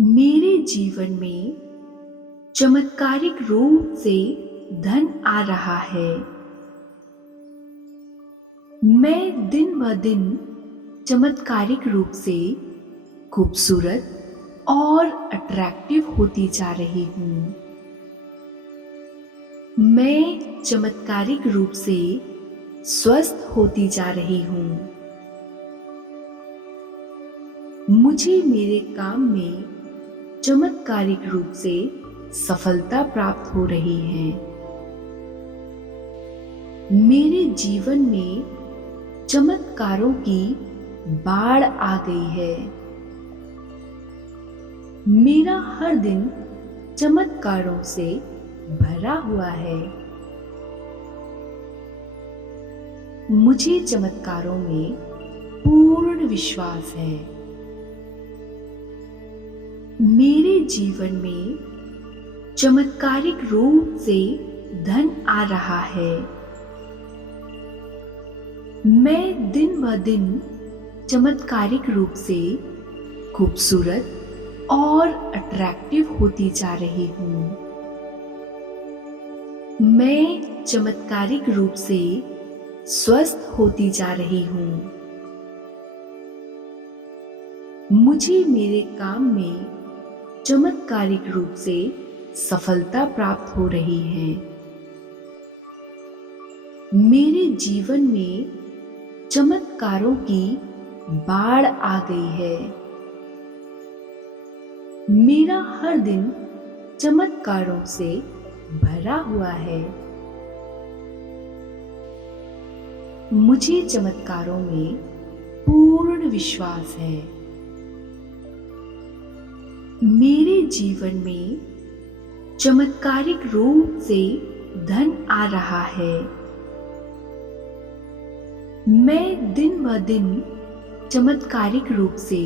मेरे जीवन में चमत्कारिक रूप से धन आ रहा है। मैं दिन ब दिन चमत्कारिक रूप से खूबसूरत और अट्रैक्टिव होती जा रही हूँ। मैं चमत्कारिक रूप से स्वस्थ होती जा रही हूँ। मुझे मेरे काम में चमत्कारिक रूप से सफलता प्राप्त हो रही है। मेरे जीवन में चमत्कारों की बाढ़ आ गई है। मेरा हर दिन चमत्कारों से भरा हुआ है। मुझे चमत्कारों में पूर्ण विश्वास है। मेरे जीवन में चमत्कारिक रूप से धन आ रहा है। मैं दिन ब दिन चमत्कारिक रूप से खूबसूरत और अट्रैक्टिव होती जा रही हूँ। मैं चमत्कारिक रूप से स्वस्थ होती जा रही हूँ। मुझे मेरे काम में चमत्कारिक रूप से सफलता प्राप्त हो रही है। मेरे जीवन में चमत्कारों की बाढ़ आ गई है। मेरा हर दिन चमत्कारों से भरा हुआ है। मुझे चमत्कारों में पूर्ण विश्वास है। मेरे जीवन में चमत्कारिक रूप से धन आ रहा है। मैं दिन ब दिन चमत्कारिक रूप से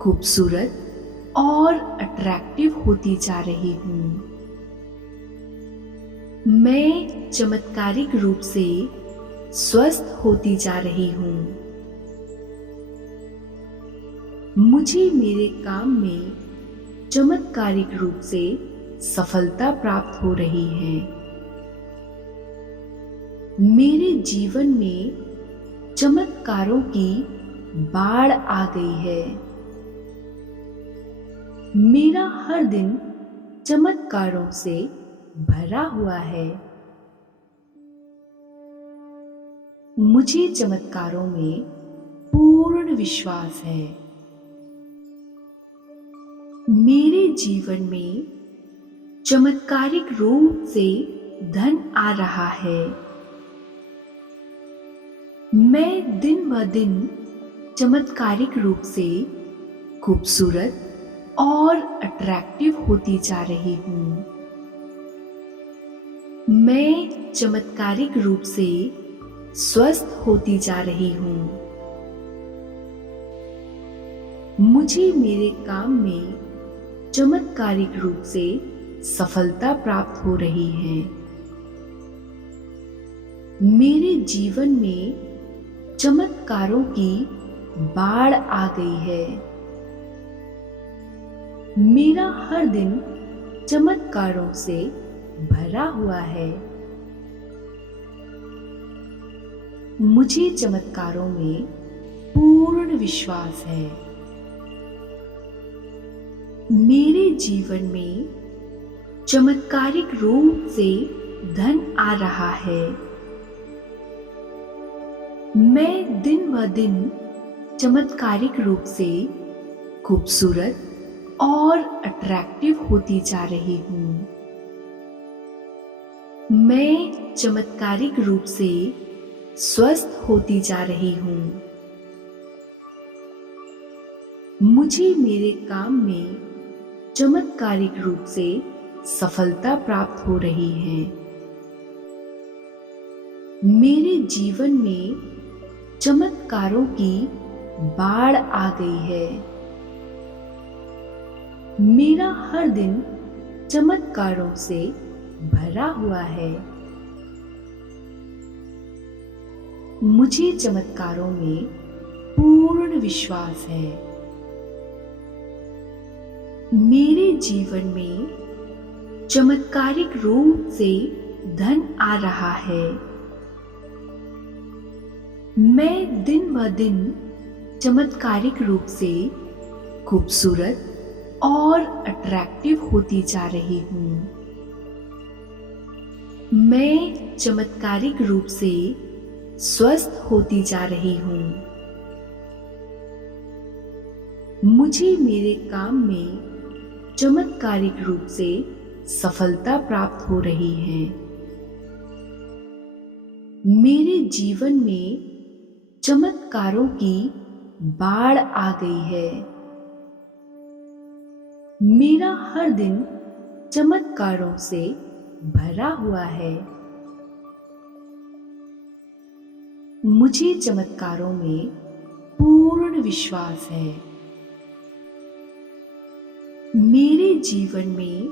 खूबसूरत और अट्रैक्टिव होती जा रही हूँ। मैं चमत्कारिक रूप से स्वस्थ होती जा रही हूँ। मुझे मेरे काम में चमत्कारिक रूप से सफलता प्राप्त हो रही है। मेरे जीवन में चमत्कारों की बाढ़ आ गई है। मेरा हर दिन चमत्कारों से भरा हुआ है। मुझे चमत्कारों में पूर्ण विश्वास है। मेरे जीवन में चमत्कारिक रूप से धन आ रहा है। मैं दिन ब दिन चमत्कारिक रूप से खूबसूरत और अट्रैक्टिव होती जा रही हूँ। मैं चमत्कारिक रूप से स्वस्थ होती जा रही हूँ। मुझे मेरे काम में चमत्कारिक रूप से सफलता प्राप्त हो रही है। मेरे जीवन में चमत्कारों की बाढ़ आ गई है। मेरा हर दिन चमत्कारों से भरा हुआ है। मुझे चमत्कारों में पूर्ण विश्वास है। मेरे जीवन में चमत्कारिक रूप से धन आ रहा है। मैं दिन ब दिन चमत्कारिक रूप से खूबसूरत और अट्रैक्टिव होती जा रही हूँ। मैं चमत्कारिक रूप से स्वस्थ होती जा रही हूँ। मुझे मेरे काम में चमत्कारिक रूप से सफलता प्राप्त हो रही है। मेरे जीवन में चमत्कारों की बाढ़ आ गई है। मेरा हर दिन चमत्कारों से भरा हुआ है। मुझे चमत्कारों में पूर्ण विश्वास है। मेरे जीवन में चमत्कारिक रूप से धन आ रहा है। मैं दिन ब दिन चमत्कारिक रूप से खूबसूरत और अट्रैक्टिव होती जा रही हूँ। मैं चमत्कारिक रूप से स्वस्थ होती जा रही हूँ। मुझे मेरे काम में चमत्कारिक रूप से सफलता प्राप्त हो रही है। मेरे जीवन में चमत्कारों की बाढ़ आ गई है। मेरा हर दिन चमत्कारों से भरा हुआ है। मुझे चमत्कारों में पूर्ण विश्वास है। मेरे जीवन में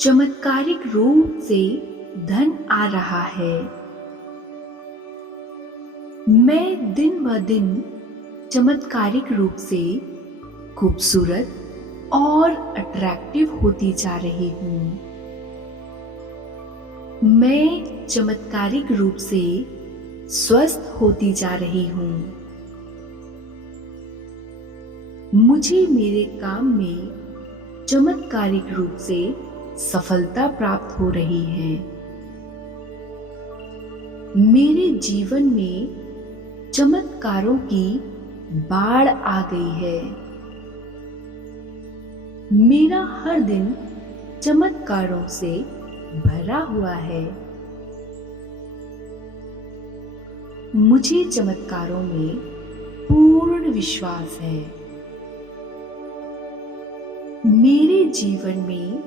चमत्कारिक रूप से धन आ रहा है। मैं दिन ब दिन चमत्कारिक रूप से खूबसूरत और अट्रैक्टिव होती जा रही हूँ। मैं चमत्कारिक रूप से स्वस्थ होती जा रही हूँ। मुझे मेरे काम में चमत्कारिक रूप से सफलता प्राप्त हो रही है। मेरे जीवन में चमत्कारों की बाढ़ आ गई है। मेरा हर दिन चमत्कारों से भरा हुआ है। मुझे चमत्कारों में पूर्ण विश्वास है। मेरे जीवन में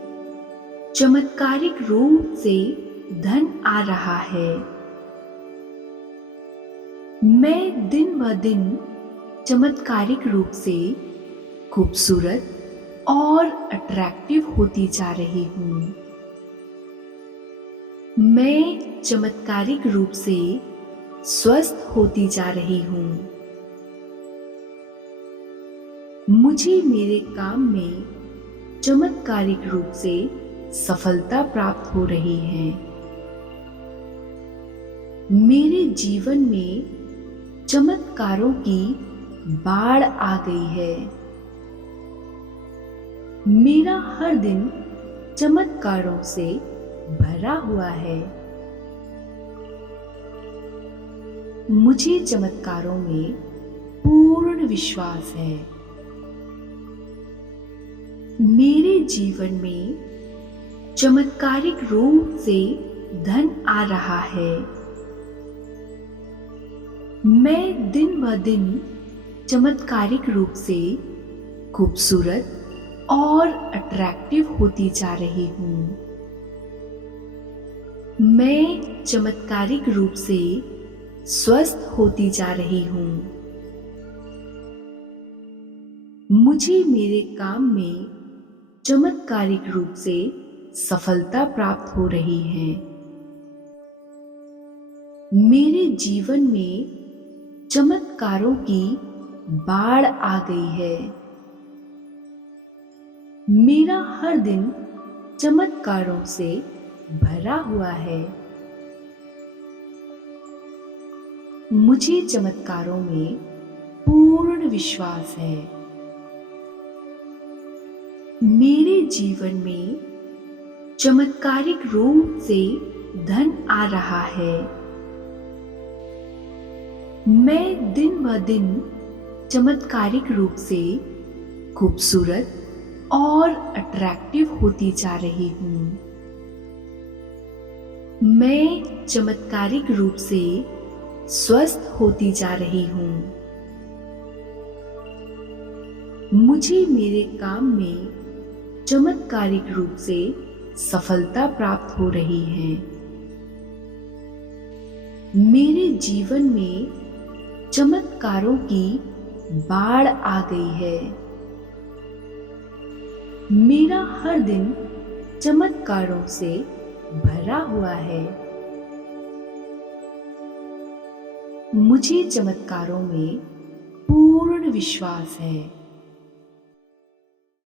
चमत्कारिक रूप से धन आ रहा है। मैं दिन ब दिन चमत्कारिक रूप से खूबसूरत और अट्रैक्टिव होती जा रही हूँ। मैं चमत्कारिक रूप से स्वस्थ होती जा रही हूँ। मुझे मेरे काम में चमत्कारिक रूप से सफलता प्राप्त हो रही है। मेरे जीवन में चमत्कारों की बाढ़ आ गई है। मेरा हर दिन चमत्कारों से भरा हुआ है। मुझे चमत्कारों में पूर्ण विश्वास है। मेरे जीवन में चमत्कारिक रूप से धन आ रहा है। मैं दिन ब दिन चमत्कारिक रूप से खूबसूरत और अट्रैक्टिव होती जा रही हूँ। मैं चमत्कारिक रूप से स्वस्थ होती जा रही हूँ। मुझे मेरे काम में चमत्कारिक रूप से सफलता प्राप्त हो रही है। मेरे जीवन में चमत्कारों की बाढ़ आ गई है। मेरा हर दिन चमत्कारों से भरा हुआ है। मुझे चमत्कारों में पूर्ण विश्वास है। मेरे जीवन में चमत्कारिक रूप से धन आ रहा है। मैं दिन ब दिन चमत्कारिक रूप से खूबसूरत और अट्रैक्टिव होती जा रही हूँ। मैं चमत्कारिक रूप से स्वस्थ होती जा रही हूँ। मुझे मेरे काम में चमत्कारिक रूप से सफलता प्राप्त हो रही है। मेरे जीवन में चमत्कारों की बाढ़ आ गई है। मेरा हर दिन चमत्कारों से भरा हुआ है। मुझे चमत्कारों में पूर्ण विश्वास है।